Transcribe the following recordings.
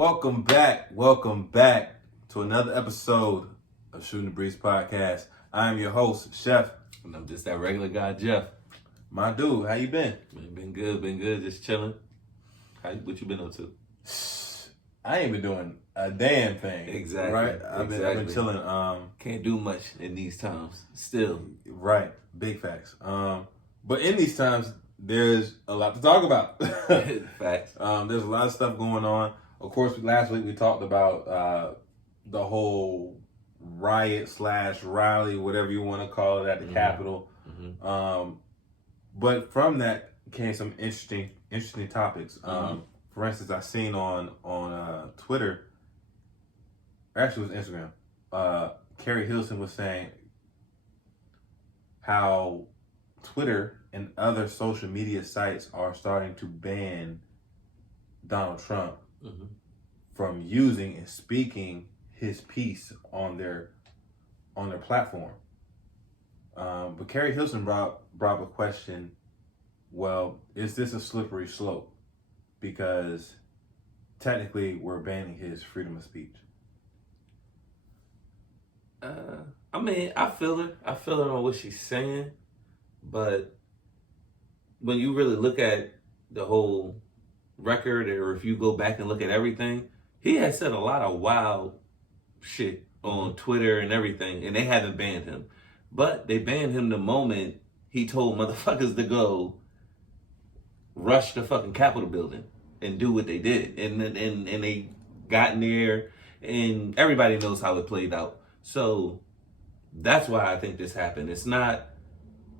Welcome back to another episode of Shooting the Breeze Podcast. I am your host, Chef. And I'm just that regular guy, Jeff. My dude, how you been? Man, been good, just chilling. What you been up to? I ain't been doing a damn thing. Exactly. Right? I've been chilling. Can't do much in these times. Still. Right. Big facts. But in these times, there's a lot to talk about. Facts. There's a lot of stuff going on. Of course, last week we talked about the whole riot / rally, whatever you want to call it, at the Capitol. Mm-hmm. But from that came some interesting topics. For instance, I seen on Twitter, actually it was Instagram, Carrie Hilson was saying how Twitter and other social media sites are starting to ban Donald Trump from using and speaking his piece on their platform. But Carrie Hilson brought up a question. Well, is this a slippery slope? Because technically we're banning his freedom of speech. I feel her. I feel her on what she's saying. But when you really look at the whole record, or if you go back and look at everything, he has said a lot of wild shit on Twitter and everything, and they haven't banned him. But they banned him the moment he told motherfuckers to go rush the fucking Capitol building and do what they did. And they got in there, and everybody knows how it played out. So that's why I think this happened. It's not,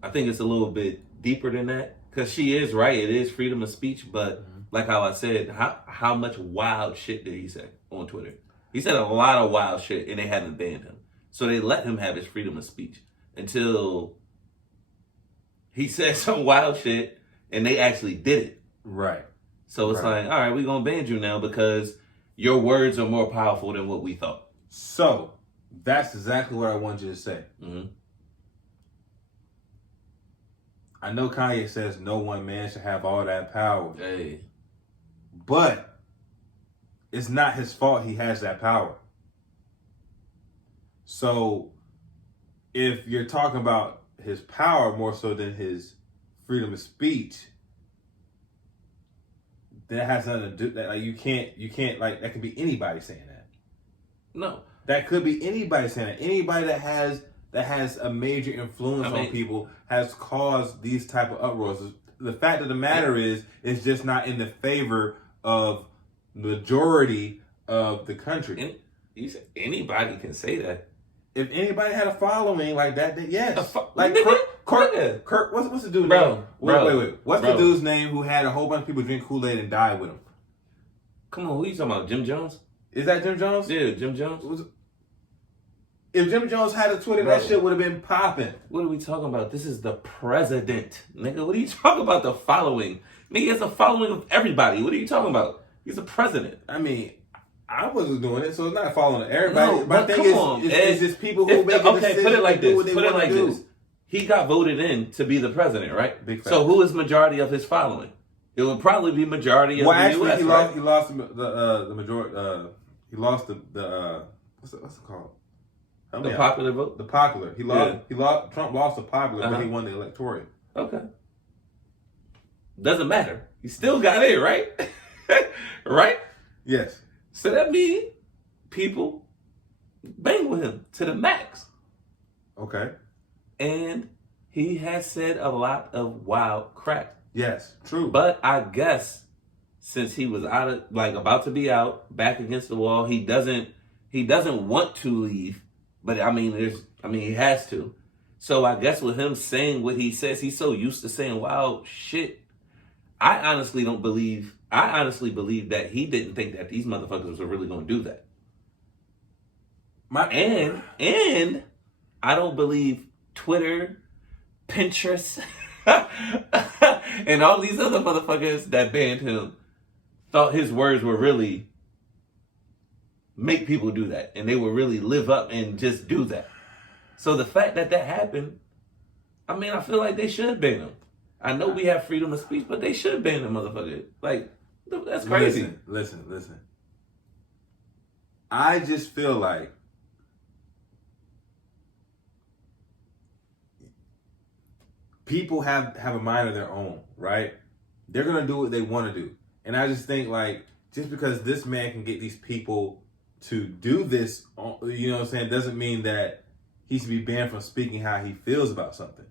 I think it's a little bit deeper than that. Because she is right, it is freedom of speech, but like how I said, how much wild shit did he say on Twitter? He said a lot of wild shit, and they haven't banned him. So they let him have his freedom of speech until he said some wild shit, and they actually did it. Right. So it's like, all right, we're going to ban you now because your words are more powerful than what we thought. So that's exactly what I wanted you to say. I know Kanye says no one man should have all that power. Hey. But it's not his fault he has that power. So if you're talking about his power more so than his freedom of speech, that has nothing to do that. Like you can't like that could be anybody saying that. No. That could be anybody saying that. Anybody that has a major influence on people has caused these type of uproars. The fact of the matter is, it's just not in the favor of majority of the country. You said anybody can say that. If anybody had a following like that, then yes. Like Kurt, what's the dude's name? Wait. What's the dude's name who had a whole bunch of people drink Kool-Aid and die with him? Come on, who you talking about? Jim Jones? Is that Jim Jones? Yeah, Jim Jones. If Jim Jones had a Twitter, that shit would have been popping. What are we talking about? This is the president, nigga. What are you talking about? The following, nigga. He has a following of everybody. What are you talking about? He's a president. I mean, I wasn't doing it, so it's not following everybody. No, my thing is just people who make a decision. Put it like this. Put it like this. He got voted in to be the president, right? Big fact. So who is majority of his following? It would probably be majority of the U.S. He lost the majority. He lost the what's it called? The popular vote? The popular. He lost. Trump lost the popular, but he won the electoral. Okay. Doesn't matter. He still got in, right? Right? Yes. So that means people bang with him to the max. Okay. And he has said a lot of wild crap. Yes, true. But I guess since he was about to be out, back against the wall, he doesn't want to leave. But he has to. So I guess with him saying what he says, he's so used to saying wild shit. I honestly believe that he didn't think that these motherfuckers were really going to do that. And I don't believe Twitter, Pinterest, and all these other motherfuckers that banned him thought his words were really make people do that, and they would really live up and just do that. So the fact that happened, I mean, I feel like they should ban him. I know we have freedom of speech, but they should ban the motherfucker. Like, that's crazy. Listen. I just feel like people have a mind of their own, right? They're gonna do what they want to do, and I just think like just because this man can get these people to do this, you know what I'm saying, doesn't mean that he should be banned from speaking how he feels about something.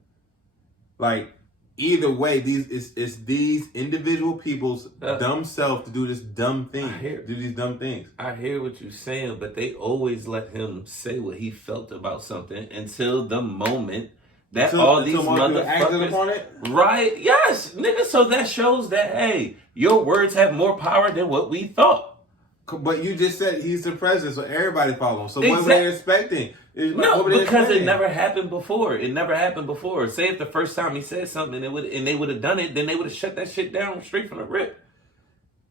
Like either way, it's these individual people's dumb self to do this dumb thing, do these dumb things. I hear what you're saying, but they always let him say what he felt about something until the moment that all these motherfuckers on it? Right? Yes, nigga. So that shows that hey, your words have more power than what we thought. But you just said he's the president, so everybody follow him. So what were they expecting? No, because it never happened before. It never happened before. Say if the first time he said something and they would have done it, then they would have shut that shit down straight from the rip.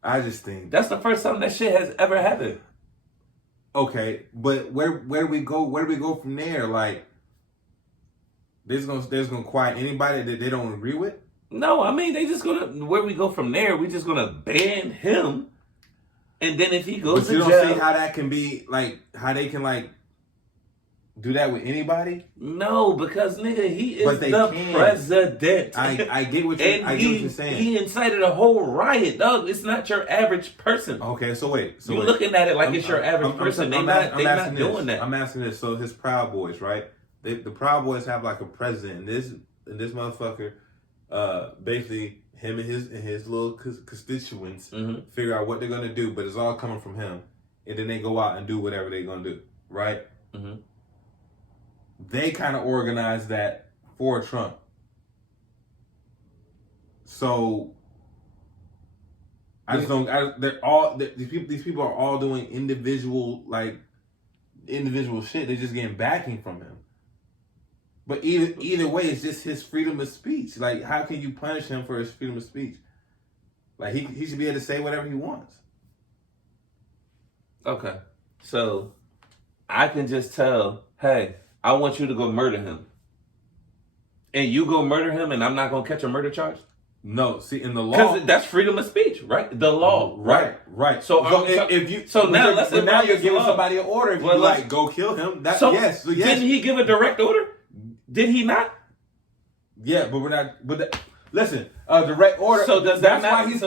I just think that's the first time that shit has ever happened. Okay, but where do we go? Where do we go from there? Like, there's gonna quiet anybody that they don't agree with? No, I mean they just gonna where we go from there. We just gonna ban him, and then if he goes to jail, you don't see how that can be like how they can like do that with anybody? No, because nigga, he is the president. I get what you're saying. He incited a whole riot, dog. It's not your average person. Okay, so wait. So you're looking at it like it's your average person. They're not doing that. I'm asking this. So his Proud Boys, right? The Proud Boys have like a president, and this motherfucker, basically him and his little constituents figure out what they're gonna do, but it's all coming from him, and then they go out and do whatever they're gonna do, right? Mm-hmm. They kind of organize that for Trump. So I just don't. These people are all doing individual shit. They're just getting backing from him. But either way, it's just his freedom of speech. Like, how can you punish him for his freedom of speech? Like, he should be able to say whatever he wants. Okay, so I can just tell, hey, I want you to go murder him. And you go murder him and I'm not going to catch a murder charge? No, see, in the law. Because that's freedom of speech, right? The law, right? So now you're giving somebody an order. If you like, go kill him. Yes. Didn't he give a direct order? Did he not? Yeah, but we're not. But listen, direct order. So that's why he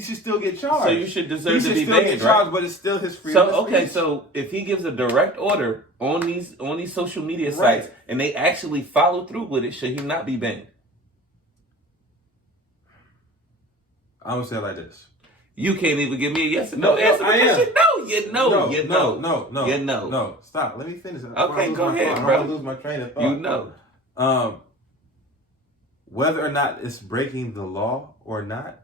should still get charged. So you should deserve to be banned, right? But it's still his freedom. So okay, so if he gives a direct order on these social media sites and they actually follow through with it, should he not be banned? I'm gonna say it like this. You can't even give me a yes or no answer. I am. No. Stop. Let me finish. Okay, go ahead, bro. I lose my train of thought. Whether or not it's breaking the law or not,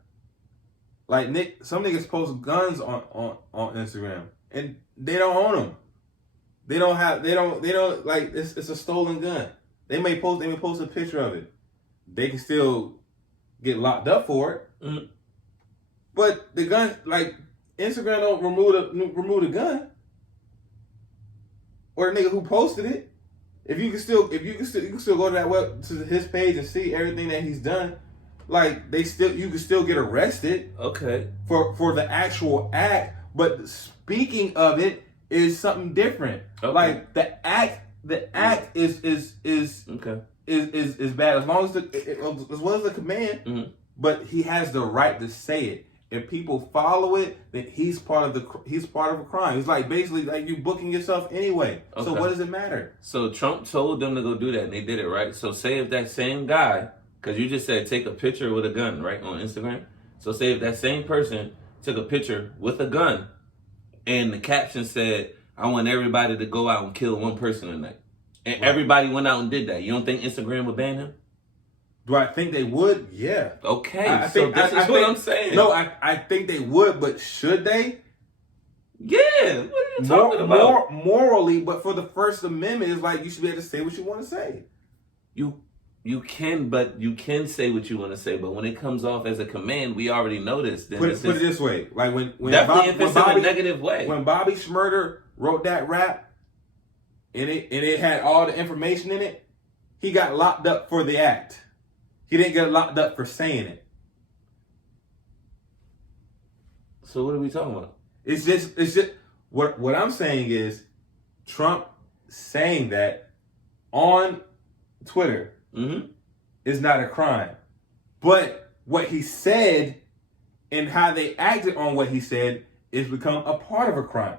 like some niggas post guns on Instagram and they don't own them. They don't like it's a stolen gun. They may post a picture of it. They can still get locked up for it. Mm-hmm. But the gun, like Instagram, don't remove the gun or the nigga who posted it. You can still go to to his page and see everything that he's done. Like you can still get arrested. Okay. For the actual act, but speaking of it is something different. Okay. Like the act is okay. Is bad as long as as well as the command. Mm-hmm. But he has the right to say it. If people follow it, then he's part of a crime. It's like basically like you booking yourself anyway. Okay. So what does it matter? So Trump told them to go do that, and they did it, right? So say if that same guy, because you just said take a picture with a gun, right, on Instagram. So say if that same person took a picture with a gun, and the caption said, "I want everybody to go out and kill one person tonight," and everybody went out and did that. You don't think Instagram would ban him? Do I think they would? Yeah. Okay, so this is what I'm saying. No, I think they would, but should they? Yeah, what are you talking about? Morally, but for the First Amendment, it's like you should be able to say what you want to say. You can say what you want to say, but when it comes off as a command, we already know this. Then put it this way, like when definitely if it's in a negative way. When Bobby Shmurda wrote that rap, and it had all the information in it, he got locked up for the act. He didn't get locked up for saying it. So what are we talking about? It's just What I'm saying is, Trump saying that on Twitter is not a crime, but what he said and how they acted on what he said is become a part of a crime.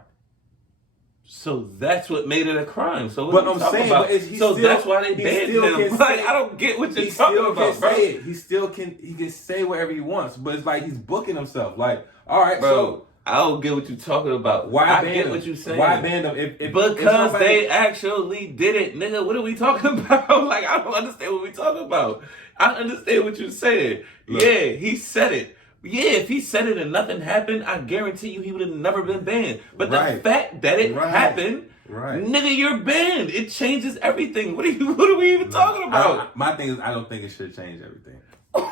So that's what made it a crime. So what I'm saying, about? So that's why they banned him. Like, I don't get what you're talking about, bro. He can say whatever he wants, but it's like he's booking himself. Like, all right, bro, so I don't get what you're talking about. I get what you're saying. Why ban him? Because they actually did it, nigga. What are we talking about? Like, I don't understand what we talking about. I understand what you're saying. Look, yeah, he said it. Yeah, if he said it and nothing happened, I guarantee you he would have never been banned. But the fact that it happened, nigga, you're banned. It changes everything. What are we even talking about? My thing is, I don't think it should change everything. What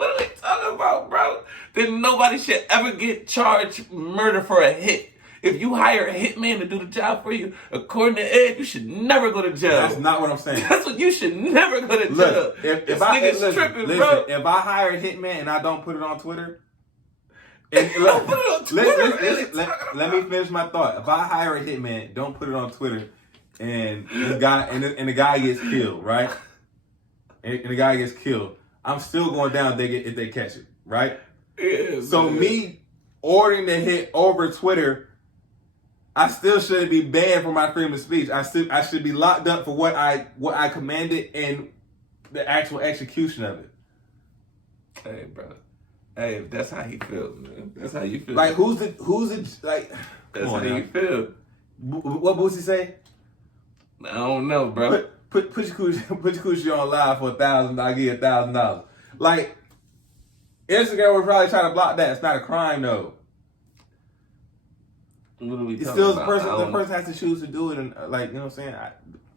are we talking about, bro? Then nobody should ever get charged murder for a hit. If you hire a hitman to do the job for you, according to Ed, you should never go to jail. That's not what I'm saying. That's what you should never go to jail. Look, if nigga's tripping, bro. If I hire a hitman and I don't put it on Twitter, let me finish my thought. If I hire a hitman, don't put it on Twitter, and the guy gets killed, right? And the guy gets killed, I'm still going down if they catch it, right? Yeah, so me ordering the hit over Twitter, I still shouldn't be banned for my freedom of speech. I should be locked up for what I commanded and the actual execution of it. Hey, bro. Hey, that's how he feels, man. That's how you feel. Like who's the like? That's how you feel. What Boosie say? I don't know, bro. Put your coochie on live for $1,000. I'll give you $1,000. Like Instagram would probably try to block that. It's not a crime though. What are we talking still about? the person has to choose to do it, and like, you know what I'm saying?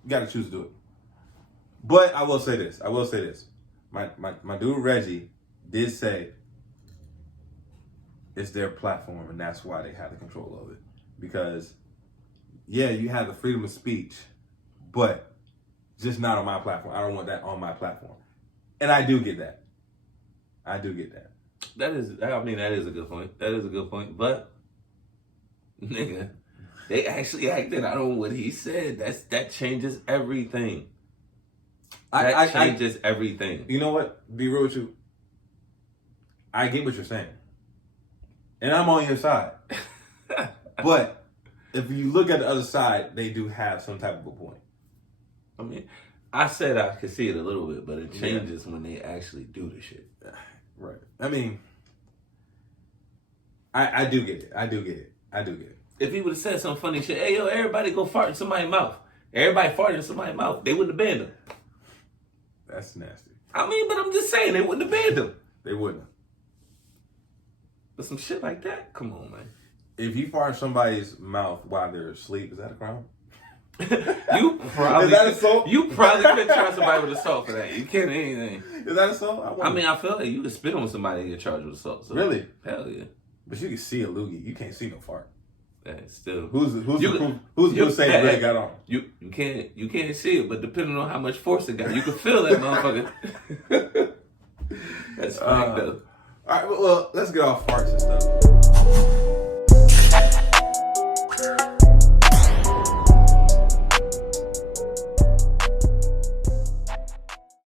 You got to choose to do it. But I will say this. My dude Reggie did say it's their platform, and that's why they have the control of it. Because yeah, you have the freedom of speech, but just not on my platform. I don't want that on my platform, and I do get that. That is a good point. That is a good point, but. Nigga, they actually acted out on what he said. That changes everything. That changes everything. You know what? Be real with you. I get what you're saying. And I'm on your side. But if you look at the other side, they do have some type of a point. I mean, I said I could see it a little bit, but it changes when they actually do the shit. Right. I mean, I do get it. I do get it. If he would have said some funny shit, hey, yo, everybody go fart in somebody's mouth. Everybody farted in somebody's mouth. They wouldn't have banned him. That's nasty. I mean, but I'm just saying, they wouldn't have banned him. They wouldn't. But some shit like that? Come on, man. If you fart in somebody's mouth while they're asleep, is that a crime? You probably is that assault? You probably could charge somebody with assault for that. You can't do anything. Is that assault? I mean, I feel like you could spit on somebody and get charged with assault. So really? Hell yeah. But you can see a loogie. You can't see no fart. Yeah, still. Who's gonna say it really got on? You can't see it, but depending on how much force it got, you can feel that motherfucker. That's funny though. All right, well, let's get off farts and stuff.